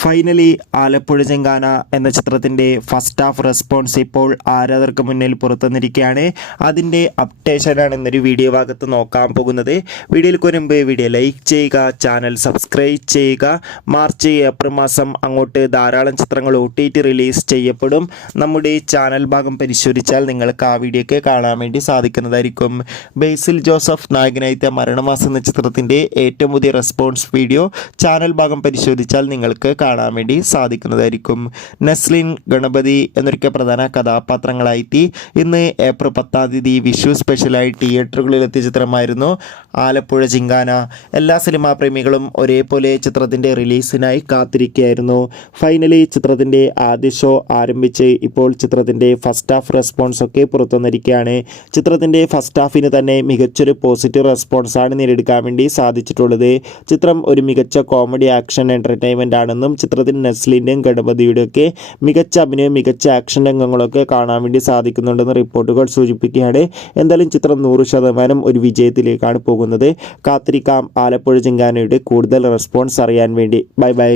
Finally Alappuzha ചെങ്കാന എന്ന ചിത്രത്തിൻ്റെ first half response ഇപ്പോൾ ആരാധകർക്ക് മുന്നിൽ പുറത്തുവന്നിരിക്കുകയാണ്. അതിൻ്റെ അപ്ഡേഷനാണ് ഇന്നൊരു വീഡിയോ ഭാഗത്ത് നോക്കാൻ പോകുന്നത്. വീഡിയോയിൽ മുൻപ് വീഡിയോ ലൈക്ക് ചെയ്യുക, ചാനൽ സബ്സ്ക്രൈബ് ചെയ്യുക. മാർച്ച് ഏപ്രിൽ മാസം അങ്ങോട്ട് ധാരാളം ചിത്രങ്ങൾ OTT റിലീസ് ചെയ്യപ്പെടും. നമ്മുടെ ചാനൽ ഭാഗം പരിശോധിച്ചാൽ നിങ്ങൾക്ക് ആ വീഡിയോയ്ക്ക് കാണാൻ വേണ്ടി സാധിക്കുന്നതായിരിക്കും. ബേസിൽ ജോസഫ് നായകനായ മരണമാസം എന്ന ചിത്രത്തിൻ്റെ ഏറ്റവും പുതിയ റെസ്പോൺസ് വീഡിയോ ചാനൽ ഭാഗം പരിശോധിച്ചാൽ നിങ്ങൾക്ക് കാണാൻ വേണ്ടി സാധിക്കുന്നതായിരിക്കും. നസ്ലിൻ, ഗണപതി എന്നൊക്കെ പ്രധാന കഥാപാത്രങ്ങളായി ഇന്ന് ഏപ്രിൽ 10 വിഷു സ്പെഷ്യലായി തിയേറ്ററുകളിലെത്തിയ ചിത്രമായിരുന്നു ആലപ്പുഴ ചിങ്കാന. എല്ലാ സിനിമാ പ്രേമികളും ഒരേപോലെ ചിത്രത്തിൻ്റെ റിലീസിനായി കാത്തിരിക്കുകയായിരുന്നു. ഫൈനലി ചിത്രത്തിൻ്റെ ആദ്യ ഷോ ആരംഭിച്ച് ഇപ്പോൾ ചിത്രത്തിൻ്റെ ഫസ്റ്റ് ഹാഫ് റെസ്പോൺസ് ഒക്കെ പുറത്തുവന്നിരിക്കുകയാണ്. ചിത്രത്തിൻ്റെ ഫസ്റ്റ് ഹാഫിന് തന്നെ മികച്ചൊരു പോസിറ്റീവ് റെസ്പോൺസാണ് നേടിയെടുക്കാൻ വേണ്ടി സാധിച്ചിട്ടുള്ളത്. ചിത്രം ഒരു മികച്ച കോമഡി ആക്ഷൻ എൻ്റർടൈൻമെൻ്റ് ആണെന്നും ചിത്രത്തിൽ നസ്ലിൻ്റെയും ഗണപതിയുടെ ഒക്കെ മികച്ച അഭിനയം, മികച്ച ആക്ഷൻ രംഗങ്ങളൊക്കെ കാണാൻ വേണ്ടി സാധിക്കുന്നുണ്ടെന്ന് റിപ്പോർട്ടുകൾ സൂചിപ്പിക്കുകയാണ്. എന്തായാലും ചിത്രം 100% ഒരു വിജയത്തിലേക്കാണ് പോകുന്നത്. കാത്തിരിക്കാം ആലപ്പുഴ ചിങ്കാനയുടെ കൂടുതൽ റെസ്പോൺസ് അറിയാൻ വേണ്ടി. Bye bye.